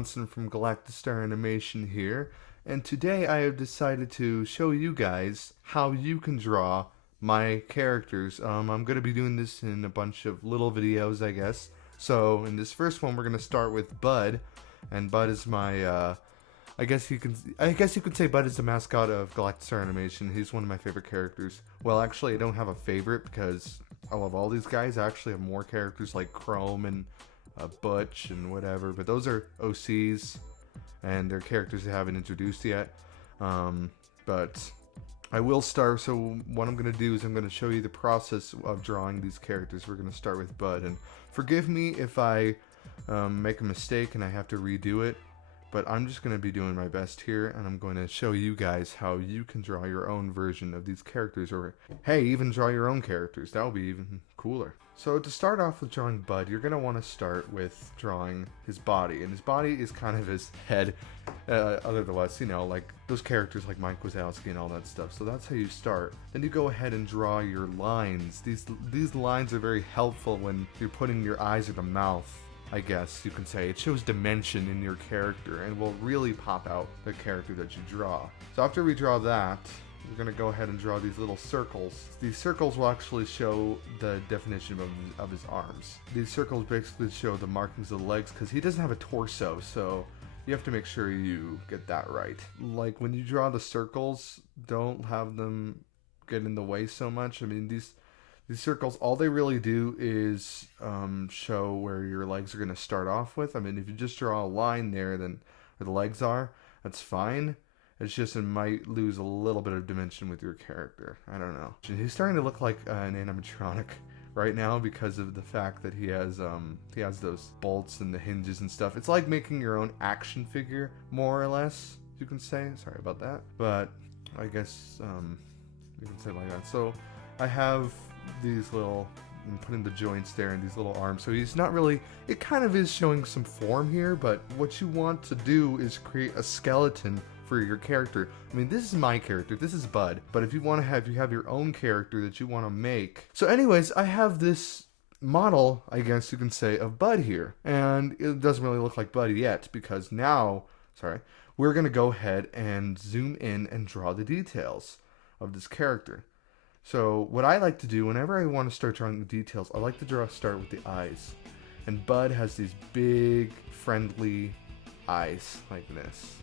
Bronson from Galactistar Animation here, and today I have decided to show you guys how you can draw my characters. I'm going to be doing this in a bunch of little videos, I guess. So in this first one, we're going to start with Bud, and Bud is my I guess you could say Bud is the mascot of Galactistar Animation. He's one of my favorite characters. Well, actually, I don't have a favorite because I love all these guys. I actually have more characters like Chrome and Butch and whatever, but those are OCs and they're characters I haven't introduced yet. But I will start. So what I'm going to do is I'm going to show you the process of drawing these characters. We're going to start with Bud, and forgive me if I make a mistake and I have to redo it. But I'm just going to be doing my best here, and I'm going to show you guys how you can draw your own version of these characters, or hey, even draw your own characters. That will be even cooler. So to start off with drawing Bud, you're going to want to start with drawing his body, and his body is kind of his head, otherwise, you know, like those characters like Mike Wazowski and all that stuff. So that's how you start. Then you go ahead and draw your lines. These lines are very helpful when you're putting your eyes or the mouth, I guess you can say. It shows dimension in your character and will really pop out the character that you draw. So after we draw that, we're going to go ahead and draw these little circles. These circles will actually show the definition of his arms. These circles basically show the markings of the legs, because he doesn't have a torso, so you have to make sure you get that right. Like when you draw the circles, don't have them get in the way so much. I mean, these circles, all they really do is show where your legs are going to start off with. I mean, if you just draw a line there, then where the legs are, that's fine. It's just it might lose a little bit of dimension with your character. I don't know. He's starting to look like an animatronic right now because of the fact that he has those bolts and the hinges and stuff. It's like making your own action figure, more or less, you can say. Sorry about that. But I guess you can say it like that. So I have these little, and putting the joints there and these little arms, so he's not really, it kind of is showing some form here, but what you want to do is create a skeleton for your character. I mean, this is my character, this is Bud, but if you want to have, you have your own character that you want to make. So anyways, I have this model, I guess you can say, of Bud here, and it doesn't really look like Bud yet, because now, we're gonna go ahead and zoom in and draw the details of this character. So what I like to do whenever I want to start drawing the details, I like to start with the eyes. And Bud has these big, friendly eyes like this.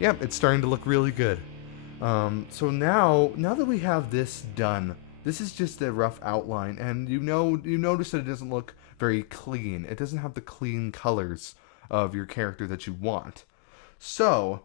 Yep, it's starting to look really good. So now that we have this done, this is just a rough outline, and you notice that it doesn't look very clean. It doesn't have the clean colors of your character that you want. So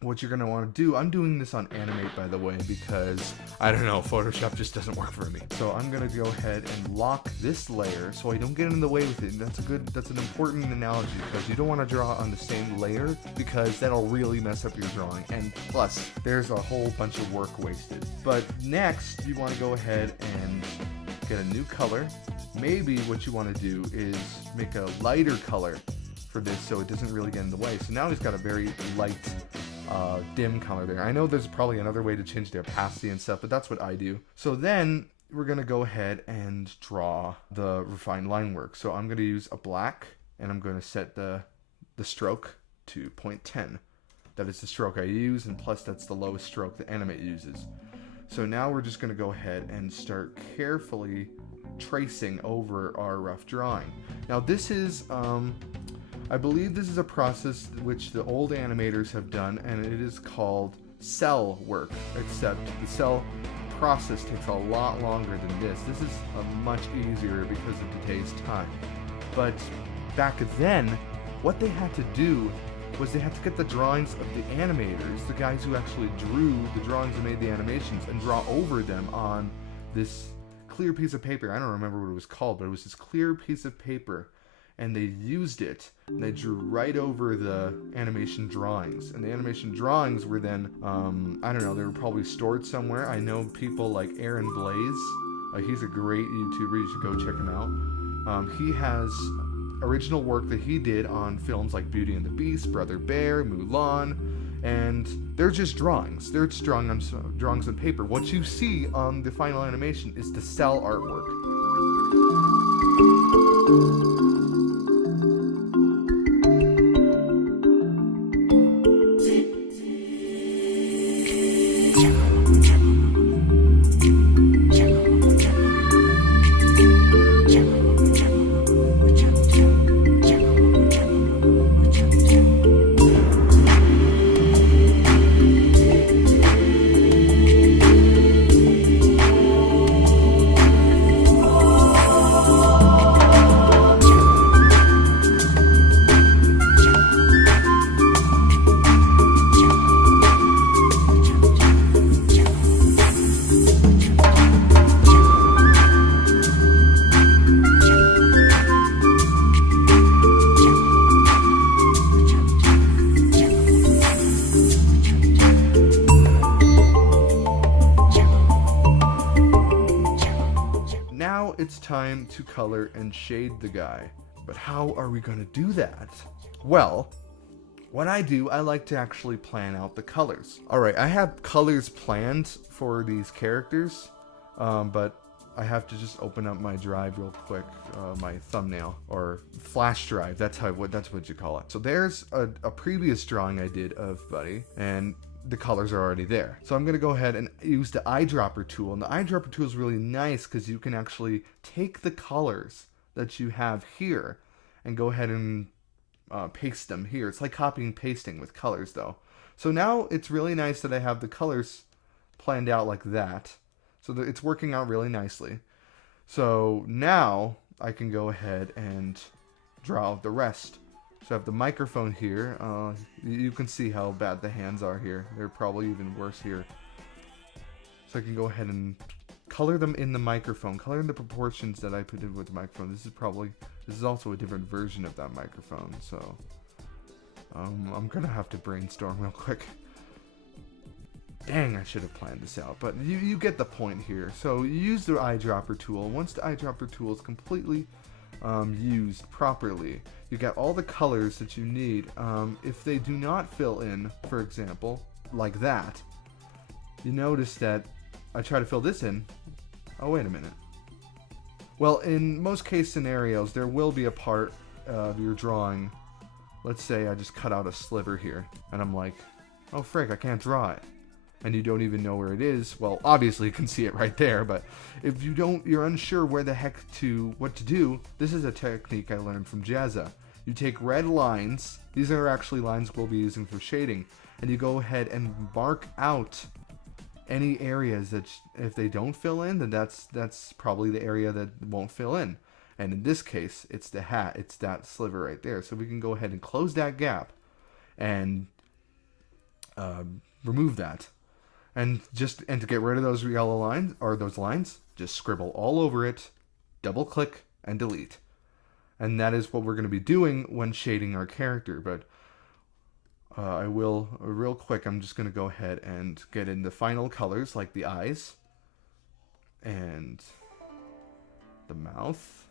what you're going to want to do, I'm doing this on Animate, by the way, because I don't know, Photoshop just doesn't work for me. So I'm going to go ahead and lock this layer so I don't get in the way with it. And that's an important analogy, because you don't want to draw on the same layer, because that'll really mess up your drawing. And plus, there's a whole bunch of work wasted. But next, you want to go ahead and get a new color. Maybe what you want to do is make a lighter color for this so it doesn't really get in the way. So now he's got a very light, dim color there. I know there's probably another way to change the opacity and stuff, but that's what I do. So then we're going to go ahead and draw the refined line work. So I'm going to use a black, and I'm going to set the stroke to 0.10. That is the stroke I use, and plus that's the lowest stroke that Animate uses. So now we're just going to go ahead and start carefully tracing over our rough drawing. Now this is I believe this is a process which the old animators have done, and it is called cell work, except the cell process takes a lot longer than this. This is much easier because of today's time. But back then, what they had to do was they had to get the drawings of the animators, the guys who actually drew the drawings and made the animations, and draw over them on this clear piece of paper. I don't remember what it was called, but it was this clear piece of paper. and they used it, and they drew right over the animation drawings. And the animation drawings were then, I don't know, they were probably stored somewhere. I know people like Aaron Blaze. He's a great YouTuber. You should go check him out. He has original work that he did on films like Beauty and the Beast, Brother Bear, Mulan, and they're just drawings. They're just drawings on paper. What you see on the final animation is the cell artwork. Now it's time to color and shade the guy. But how are we going to do that? Well, what I do, I like to actually plan out the colors. Alright, I have colors planned for these characters, but I have to just open up my drive real quick, my thumbnail, or flash drive, that's what you call it. So there's a previous drawing I did of Buddy, and the colors are already there. So I'm going to go ahead and use the Eyedropper Tool. And the Eyedropper Tool is really nice because you can actually take the colors that you have here and go ahead and paste them here. It's like copying and pasting with colors though. So now it's really nice that I have the colors planned out like that. So that it's working out really nicely. So now I can go ahead and draw the rest. So I have the microphone here. You can see how bad the hands are here. They're probably even worse here. So I can go ahead and color them in the microphone. Color in the proportions that I put in with the microphone. This is also a different version of that microphone. So I'm gonna have to brainstorm real quick. Dang, I should have planned this out. But you get the point here. So you use the Eyedropper Tool. Once the Eyedropper Tool is completely used properly, you get all the colors that you need. If they do not fill in, for example, like that, you notice that I try to fill this in. Oh, wait a minute. Well, in most case scenarios, there will be a part of your drawing. Let's say I just cut out a sliver here, and I'm like, oh frick, I can't draw it. And you don't even know where it is. Well, obviously you can see it right there, but if you're unsure where the heck what to do, this is a technique I learned from Jazza. You take red lines, these are actually lines we'll be using for shading, and you go ahead and mark out any areas that if they don't fill in, then that's probably the area that won't fill in. And in this case, it's the hat, it's that sliver right there. So we can go ahead and close that gap and remove that. And to get rid of those yellow lines, or those lines, just scribble all over it, double click, and delete. And that is what we're going to be doing when shading our character. But I will, real quick, I'm just going to go ahead and get in the final colors, like the eyes, and the mouth.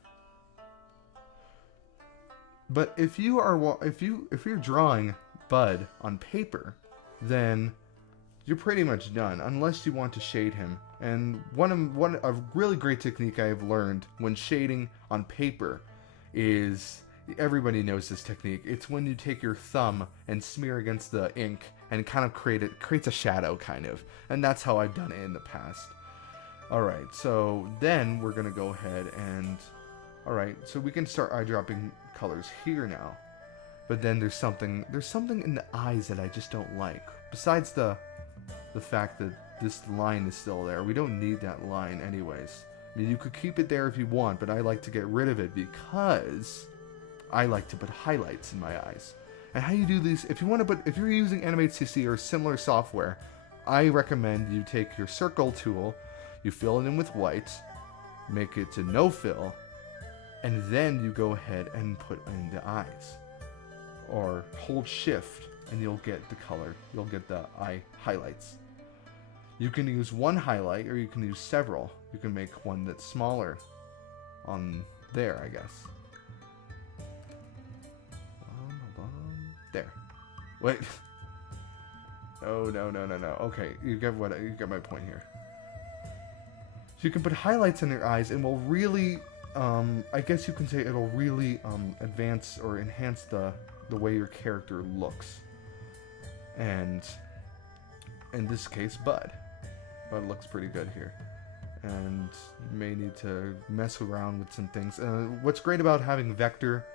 But if you're drawing Bud on paper, then you're pretty much done, unless you want to shade him. And a really great technique I have learned when shading on paper is, everybody knows this technique. It's when you take your thumb and smear against the ink and kind of creates a shadow kind of. And that's how I've done it in the past. Alright, so then we're gonna go ahead and, alright, so we can start eyedropping colors here now. But then there's something in the eyes that I just don't like. Besides the fact that this line is still there. We don't need that line anyways. I mean, you could keep it there if you want, but I like to get rid of it because I like to put highlights in my eyes. And how you do these, if you're using Animate CC or similar software, I recommend you take your circle tool, you fill it in with white, make it to no fill, and then you go ahead and put in the eyes, or hold shift and you'll get the color, you'll get the eye highlights. You can use one highlight or you can use several. You can make one that's smaller on there, I guess. There. Wait. Oh, no. Okay, you get my point here. So you can put highlights in your eyes and will really, I guess you can say it'll really advance or enhance the way your character looks. And in this case, Bud looks pretty good here. And you may need to mess around with some things. What's great about having vector,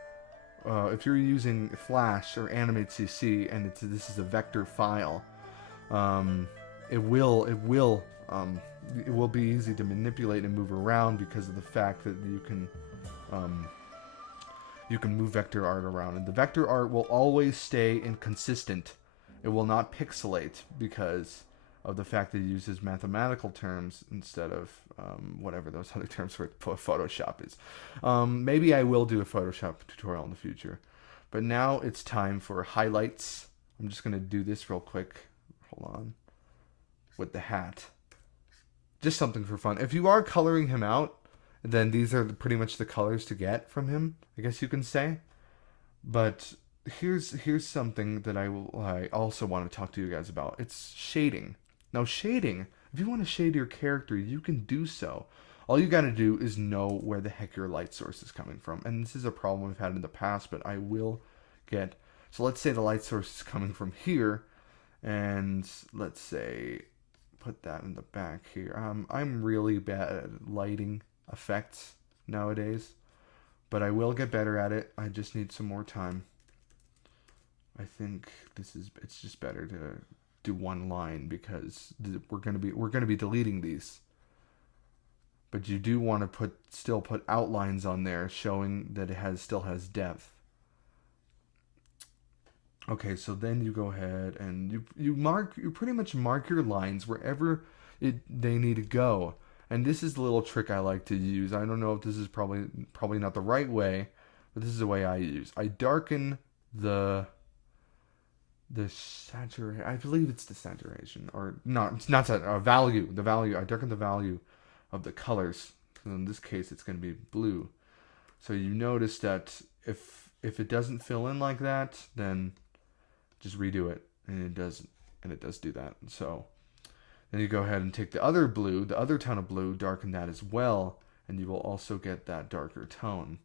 if you're using Flash or Animate CC and this is a vector file, it will be easy to manipulate and move around because of the fact that you can move vector art around, and the vector art will always stay inconsistent. It will not pixelate because of the fact that it uses mathematical terms instead of whatever those other terms for Photoshop is. Maybe I will do a Photoshop tutorial in the future, but now it's time for highlights. I'm just gonna do this real quick. Hold on. With the hat, just something for fun. If you are coloring him out, then these are pretty much the colors to get from him, I guess you can say. But here's something that I also want to talk to you guys about. It's shading. Now shading, if you want to shade your character, you can do so. All you got to do is know where the heck your light source is coming from. And this is a problem we've had in the past, but I will get... So let's say the light source is coming from here, and let's say put that in the back here. I'm really bad at lighting effects nowadays, but I will get better at it. I just need some more time. I think it's just better to do one line because we're gonna be deleting these. But you do want to still put outlines on there showing that it still has depth. Okay, so then you go ahead and you pretty much mark your lines wherever they need to go. And this is the little trick I like to use. I don't know if this is probably not the right way, but this is the way I use. I darken the saturation. I believe it's the saturation, or not. It's not value. The value. I darken the value of the colors. So in this case, it's going to be blue. So you notice that if it doesn't fill in like that, then just redo it, and it does do that. So then you go ahead and take the other blue, the other tone of blue, darken that as well, and you will also get that darker tone.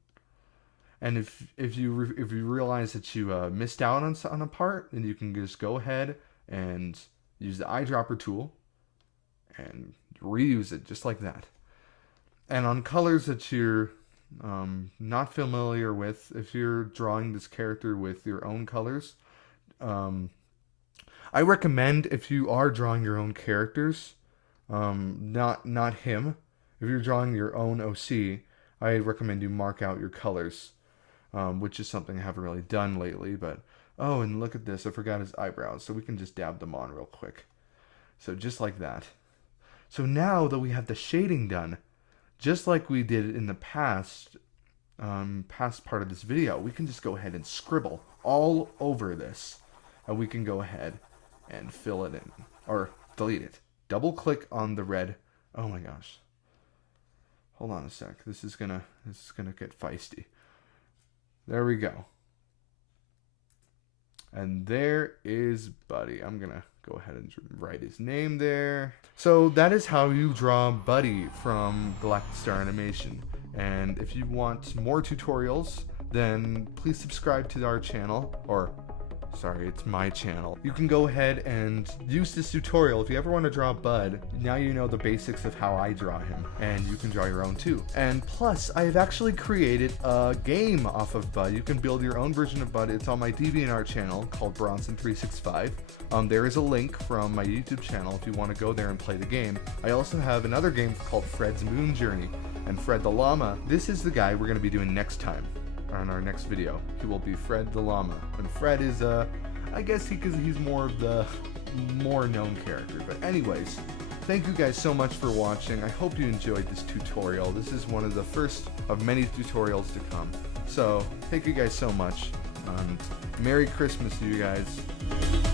And if you realize that you missed out on a part, then you can just go ahead and use the Eyedropper Tool and reuse it just like that. And on colors that you're not familiar with, if you're drawing this character with your own colors, I recommend, if you are drawing your own characters, not him. If you're drawing your own OC, I recommend you mark out your colors, which is something I haven't really done lately. But oh, and look at this! I forgot his eyebrows, so we can just dab them on real quick. So just like that. So now that we have the shading done, just like we did in the past part of this video, we can just go ahead and scribble all over this. And we can go ahead and fill it in, or delete it. Double click on the red. Oh my gosh. Hold on a sec. This is gonna get feisty. There we go. And there is Buddy. I'm gonna go ahead and write his name there. So that is how you draw Buddy from Galactistar Animation. And if you want more tutorials, then please subscribe to our channel, or sorry, it's my channel. You can go ahead and use this tutorial. If you ever want to draw Bud, now you know the basics of how I draw him, and you can draw your own too. And plus, I have actually created a game off of Bud. You can build your own version of Bud. It's on my DeviantArt channel called Bronson 365. There is a link from my YouTube channel if you want to go there and play the game. I also have another game called Fred's Moon Journey, and Fred the Llama, this is the guy we're going to be doing next time. On our next video, he will be Fred the Llama, and Fred is I guess he's more of the more known character. But anyways, Thank you guys so much for watching. I hope you enjoyed this tutorial. This is one of the first of many tutorials to come. So, thank you guys so much, and Merry Christmas to you guys.